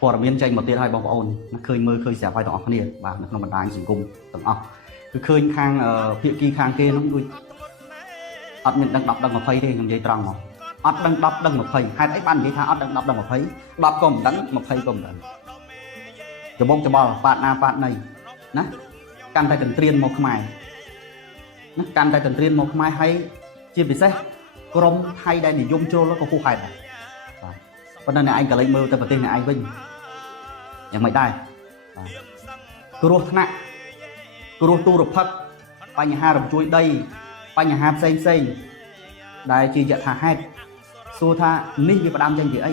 ព័ត៌មានចេញមកទៀតឲ្យបងប្អូនឃើញមើលឃើញស្រាប់ឲ្យទាំងអស់គ្នាបាទនៅក្នុងបណ្ដាញសង្គមទាំងអស់គឺឃើញខាងភាគីខាងគេនោះដូចអត់មានដឹង10ដឹង20ទេខ្ញុំនិយាយត្រង់មកអត់ដឹង10ដឹង20ហេតុអីបាននិយាយថាអត់ដឹង10ដឹង20 10ក៏មិនដឹង20ក៏មិនដឹងច្បងច្បល់ប៉ាតណាប៉ាតណីណាកាន់តែកន្ទ្រានមកខ្មែរណាកាន់តែកន្ទ្រានមកខ្មែរហើយជាពិសេសក្រមថៃដែលនិយមជ្រុលក៏ហួសហេតុដែរបាទប៉ុន្តែអ្នកឯងក៏លេចមើលទៅប្រទេសអ្នកឯងវិញយ៉ាងម៉េចដែរបាទគ្រោះថ្នាក់គ្រោះទូរភិក្សបញ្ហារំជួយដីបញ្ហាផ្សេងដែលជាយថាហេតុសួរថានេះវាផ្ដាំចេញពីអី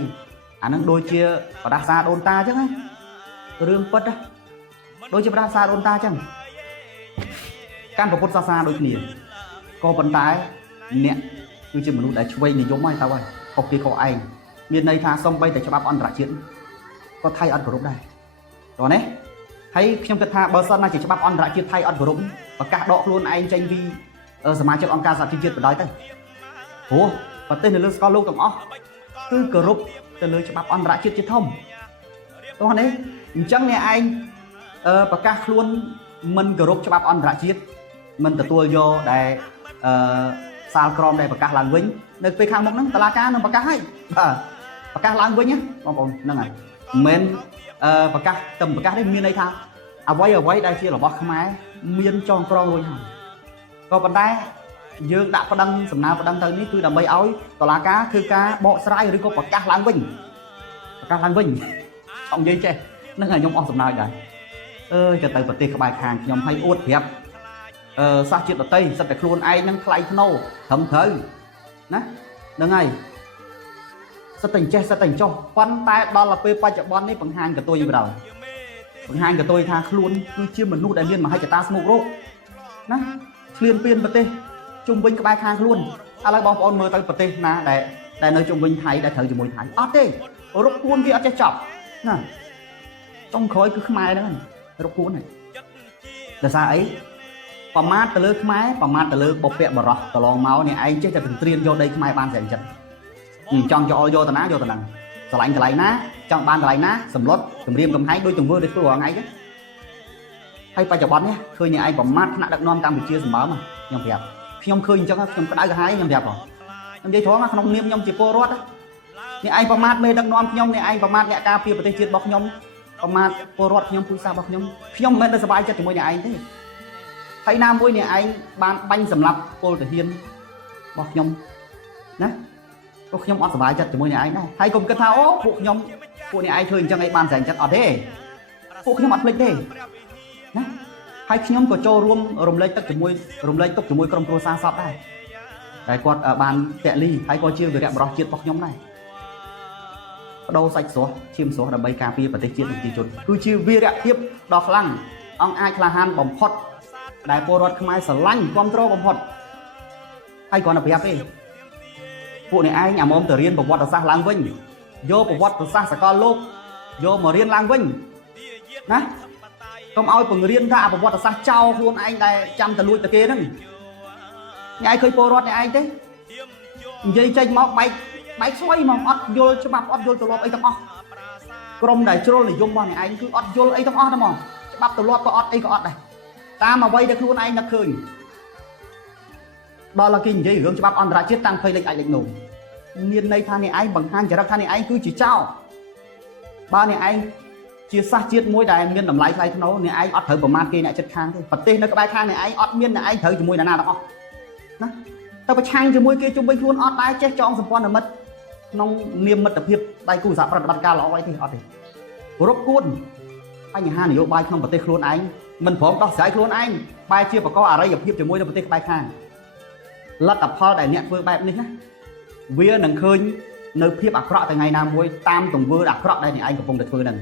អានឹងដូចជាបដាសាដូនតាអញ្ចឹងណារឿងពិតដូចជាបដាសាដូនតាអញ្ចឹងកាន់ពុទ្ធសាសនាដូចគ្នាក៏ប៉ុន្តែអ្នកគឺជាមនុស្សដែលឆ្វេងនិយមហើយទៅហើយខុសពីខុសឯងមានន័យថាសំបីតែច្បាប់អន្តរជាតិក៏ថៃអត់គោរពដែរតោះនេះហើយខ្ញុំគិតថាបើសិនណាជាច្បាប់អន្តរជាតិថៃអត់គោរពប្រកាសដកខ្លួនឯងចេញពីសមាជិកអង្គការសហជីវជាតិបណ្ដោយទៅព្រោះប្រទេសនៅលើសកលលោកទាំងអស់គឺគោរពទៅលើច្បាប់អន្តរជាតិជាធំតោះនេះអញ្ចឹងអ្នកឯងប្រកាសខ្លួនមិនគោរពច្បាប់អន្តរជាតិមិនទទួលយកដែលសាលក្រមដែលប្រកាសឡើងវិញនៅពេលខាងមុខហ្នឹងតុលាការនឹងប្រកាសឲ្យបាទប្រកាសឡើងវិញណាបងប្អូនហ្នឹងហើយមិនប្រកាសតែប្រកាសនេះមានន័យថាអ្វីដែលជារបស់ខ្មែរមានចងក្រងរួចហើយក៏ប៉ុន្តែយើងដាក់ប្តឹងសំណើប្តឹងទៅនេះគឺដើម្បីឲ្យតុលាការធ្វើការបកស្រាយឬក៏ប្រកាសឡើងវិញចង់និយាយចេះហ្នឹងហើយខ្ញុំអស់សំណើចដែរទៅប្រទេសក្បែរខាងខ្ញុំឲ្យអួតប្រាប់សាសជាតិដតីសិតតែខ្លួនឯងនឹងថ្លៃធ្នូត្រឹមត្រូវណាហ្នឹងហើយសិតតែចេះសិតតែចុះប៉ុន្តែដល់ពេលបច្ចុប្បន្ននេះបង្ហាញកតុយបដ បង្ហាញកតុយថាខ្លួនគឺជាមនុស្សដែលមានមហិច្ឆតាស្មុគរោគណាឆ្លៀនពៀនប្រទេសជុំវិញក្បែរខាងខ្លួនឥឡូវបងប្អូនមើលទៅប្រទេសណាដែលនៅជុំវិញថៃដែលត្រូវជាមួយថៃអត់ទេរកពួនគេអត់ចេះចប់ណាចុងក្រោយគឺខ្មែរហ្នឹងរកពួនហ្នឹងដោយសារអីប្រមាថទៅលើខ្មែរប្រមាថទៅលើបុព្វបរោះកន្លងមកនេះឯងចេះតែកន្ទ្រានយកដីខ្មែរបានស្រីចិត្តចង់យកទៅណាយកទៅហ្នឹងឆ្លាញ់កន្លែងណាចង់បានកន្លែងណាសម្លុតគម្រាមកំហែងដូចទង្វើដូចគ្រូហងៃហ្នឹងហើយបច្ចុប្បន្ននេះឃើញអ្នកឯងប្រមាថថ្នាក់ដឹកនាំកម្ពុជាសម្បើមខ្ញុំប្រាប់ខ្ញុំឃើញអញ្ចឹងខ្ញុំក្តៅក្រហាយខ្ញុំប្រាប់ផងខ្ញុំនិយាយត្រង់ក្នុងនាមខ្ញុំជាពលរដ្ឋអ្នកឯងប្រមាថមេដឹកនាំខ្ញុំអ្នកឯងប្រមាថអ្នកការពារប្រទេសជាតិរបស់ខ្ញុំប្រមាថពលរដ្ឋខ្ញុំពូជសាសន៍របស់ខ្ញុំមិនមែនតែសប្បាយចិត្តជាមួយអ្នកឯងទេហើយណាមួយអ្នកឯងបានបាញ់សម្លាប់ពលទាហានរបស់ខ្ញុំណាក៏ខ្ញុំអត់សប្បាយចិត្តជាមួយអ្នកឯងដែរហើយកុំគិតថាអូពួកអ្នកឯងធ្វើអញ្ចឹងអីបានស្រាញ់ចិត្តអត់ទេពួកខ្ញុំអត់ភ្លេចទេណាហើយខ្ញុំក៏ចូលរួមរំលែកទុកជាមួយក្រុមគ្រួសារសពដែរតែគាត់បានពលីហើយក៏ជាវីរៈបរិសុទ្ធជាតិរបស់ខ្ញុំដែរបដូរសាច់ស្រស់ឈាមស្រស់ដើម្បីការពារប្រទេសជាតិនិងប្រជាជនគឺជាវីរៈភាពដ៏ខ្លាំងអង្គអាចក្លាហានបំផុតដែលពលរដ្ឋខ្មែរស្រឡាញ់គ្រប់គ្រងបំផុតហើយគ្រាន់តែប្រាប់ទេពួកអ្នកឯងអាមុំទៅរៀនប្រវត្តិសាស្ត្រឡើងវិញយកប្រវត្តិសាស្ត្រសកលលោកយកមករៀនឡើងវិញណាកុំឲ្យបង្រៀនថាប្រវត្តិសាស្ត្រចោលខ្លួនឯងដែលចាំតែលួចតែគេហ្នឹងអ្នកឯងឃើញពលរដ្ឋអ្នកឯងទេនិយាយចេញមកបែកស្វ័យហ្មងអត់យល់ច្បាប់អត់យល់ទម្លាប់អីទាំងអស់ក្រុមដែលជ្រុលនិយមរបស់អ្នកឯងគឺអត់យល់អីទាំងអស់ទេហ្មងច្បាប់ទម្លាប់ក៏អត់អីក៏អត់ដែរតាមអ្វីដែលខ្លួនឯងនឹកឃើញដល់គេនិយាយរឿងច្បាប់អន្តរជាតិតាំងភ័យលេខអាចលេខនោះមានន័យថាអ្នកឯងបង្ហាញចរិតថាអ្នកឯងគឺជាចោរបើអ្នកឯងជាសាសជាតិមួយដែលមានតម្លៃថ្លៃថ្នូរអ្នកឯងអត់ត្រូវប្រមាថគេអ្នកចិត្តខាងទេប្រទេសនៅក្បែរខាងអ្នកឯងអត់មានអ្នកឯងត្រូវជាមួយនរណាទាំងអស់ណាទៅប្រឆាំងជាមួយគេជុំវិញខ្លួនអត់ដែរចេះចងសម្ព័ន្ធមិត្តក្នុងនាមមិត្តភាពដៃគូសហប្រតិបត្តិការល្អអីទេអត់ទេរកគួនបញ្ហានយោបាយក្នុងប្រទេសខ្លួនឯងមិនព្រមដោះស្រាយខ្លួនឯងបែរជាបកអរិយភាពជាមួយនៅប្រទេសក្បែរខាងលទ្ធផលដែលអ្នកធ្វើបែបនេះណាវានឹងឃើញនៅភាពអាក្រក់ថ្ងៃណាមួយតាមទង្វើអាក្រក់ដែលអ្នកឯងកំពុងតែធ្វើហ្នឹង